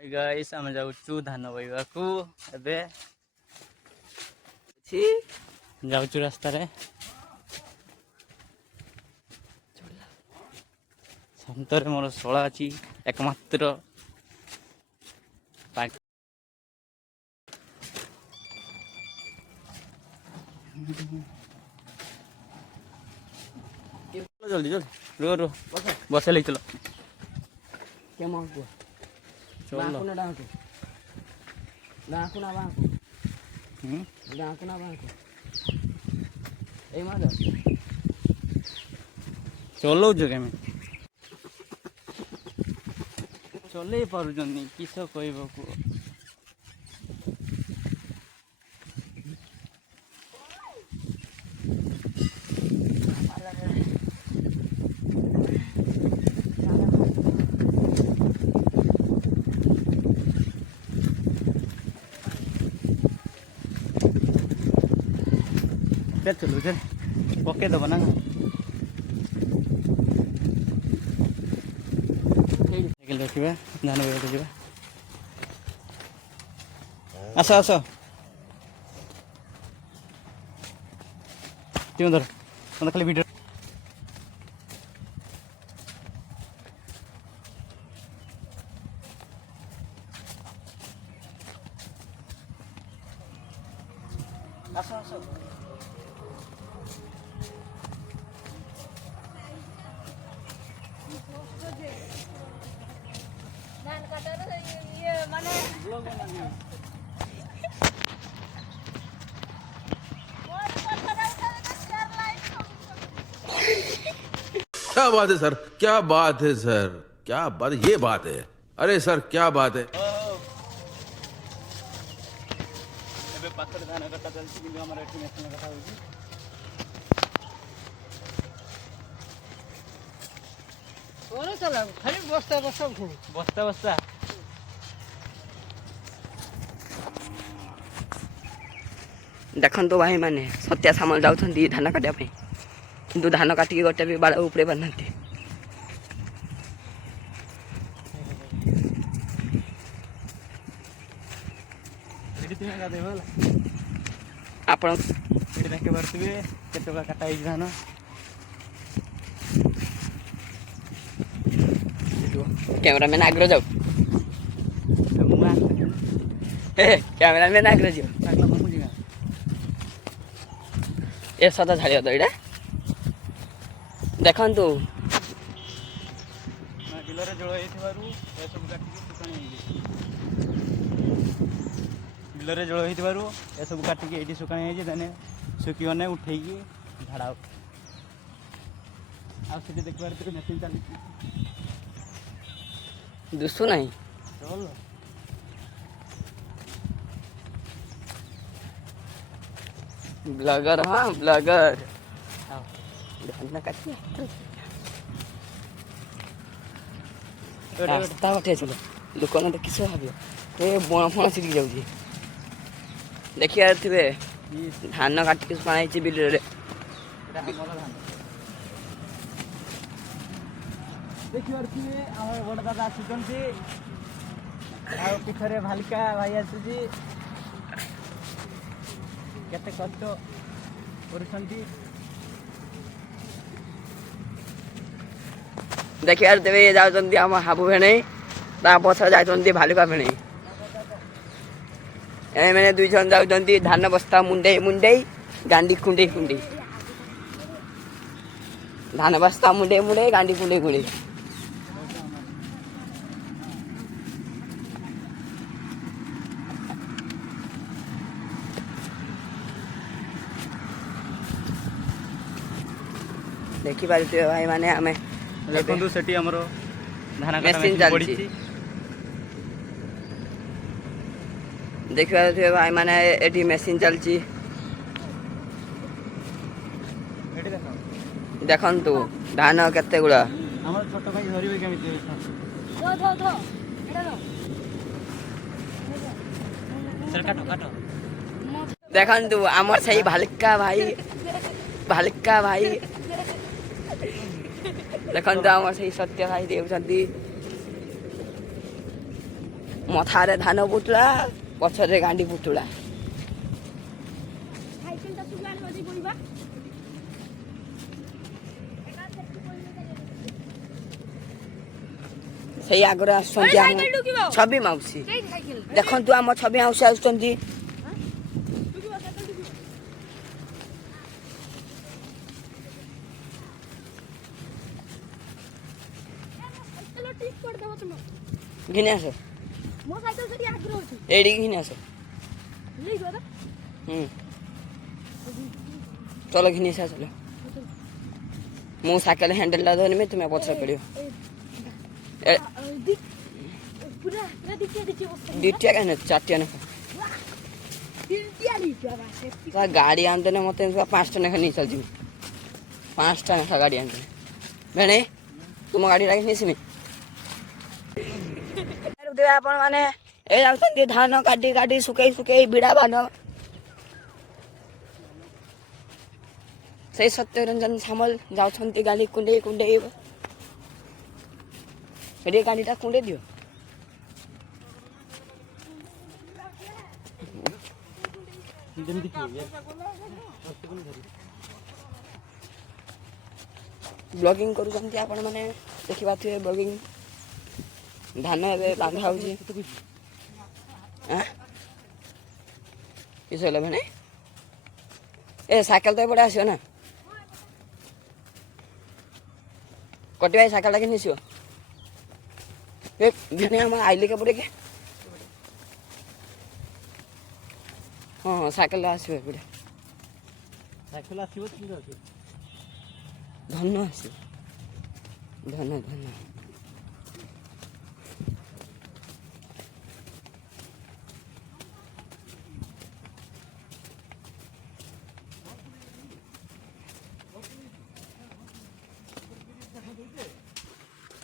Guys आम जाऊँ धान बोईवा को जाऊँ रास्त सतरे मोर शला अच्छी एकमात्र जल्दी जल्दी रो रो बसे ले चलो चलो चलो केमी चल पार किस कह चलू चल पके दब ना देखा धान बजा जा आस आस तुम धर मतलब खाली वीडियो आस आस क्या बात है सर, क्या बात है सर, क्या बात, ये बात है। अरे सर क्या बात है। धान कटा चलती खाली बस्ता बस्ता बस्ता बस्ता देखो तो भाई मैंने सत्या सामल जाऊँ धान काटापी किंतु धान काटिक गोटे भी बाड़ उपड़े पार ना आप देखी पारे के काटा धान कैमरामैन आग्रह जाऊ कैमरामैन आग्रह जी ए सदा झाड़ तो यहाँ देखु बिलरे जल बिलरे जल हो सब काटिक ये सुखाई देने सुखीगने उठे झाड़ा आगे देख पारे मेसीन चली दुसु नहीं चल ब्लॉगर हाँ ब्लॉगर धान काटी रास्ता बाटे चलो लोक मैंने किस भाव ये बण फण सीखी जाऊँगी देखिए थे धान काटिक सुखाई बिल देखी पारे आम बड़ दादा आसुच्च पीठरे भालिका भाई आसुची केते कष्ट करुछंती देखिए तेरे जाऊँ आम हाबू भेणे पछर जा भालुका भेणे मैंने दुई जन जाऊँ धान बस्ता मुंडे मुंडे गांडी खुंडे खुंडे धान बस्ता मुंडे मुंडे गांडी खुंडे खुंडे देखी पारे भाई माने आमे देखो सेठी हमरो धान काटा मेसिन चलती देखी पारे भाई माने एटी मेसिन चलती देखु धान केते गुड़ा हमर छोट भाई धरिबे केमिति सर काटो काटो देखु आमर सही भालिका भाई देखो आम से सत्य भाई देउछंती ମଥାରେ ଧାନ ପୁତୁଳା ପଛରେ ଗାଣ୍ଡି ପୁତୁଳା। ସେଇ ଆଗରେ ଆସୁଛନ୍ତି ଆମ ଛବି ମାଉସୀ। ଦେଖନ୍ତୁ ଆମ ଛବି ମାଉସୀ ଆସୁଛନ୍ତି। ଘିନି ଆସ ଏଇଠିକି ଘିନି ଆସ। ଚଲ ଘିନି ଆସ ଚଲ। ମୁଁ ସାଇକେଲ ହ୍ୟାଣ୍ଡେଲଟା ଧରିମି ତୁମେ ପଛରେ ପଡ଼ିବ। ଦିଟିଆ କାହିଁ ଚାରିଟିଆ ନେଖା ଗାଡ଼ି ଆଣିଦେଲେ ମୋତେ 5ଟା ଲେଖା ନେଇ ଚାଲିଯିବି। 5ଟା ଲେଖା ଗାଡ଼ି ଆଣିଦେଲେ ଭେଣେ ତୁମ ଗାଡ଼ିଟା ନେଇସିନି। ଆପଣ ମାନେ ଏ ଯାଉଛନ୍ତି ଧାନ କାଟି କାଟି ଶୁଖେଇ ବିଡ଼ା ବାନ। ସେଇ ସତ୍ୟରଞ୍ଜନ ସାମଲ ଯାଉଛନ୍ତି ଗାଡ଼ି କୁଣ୍ଡେଇ ସେଠି ଗାଡ଼ିଟା କୁଣ୍ଡେଇ ଦିଅ। ବ୍ଲଗିଂ କରୁଛନ୍ତି ଆପଣମାନେ ଦେଖିପାରୁଥିବେ ବ୍ଲଗିଂ। ଧାନ ଏବେ ବାନ୍ଧା ହେଉଛି। କିସ ହେଲା ଭେଣେ ଏ ସାଇକେଲ ତ ଏପଟେ ଆସିବ ନା। କଟି ଭାଇ ସାଇକେଲଟା କେମିତି ଆସିବ ଏ ଭେଣେ ଆମର ଆଇଲି କେପଟେ କି। ହଁ ସାଇକେଲଟା ଆସିବ ଏପଟେ। ସାଇକେଲ ଆସିବ ଧନ ଆସିବ ଧନ।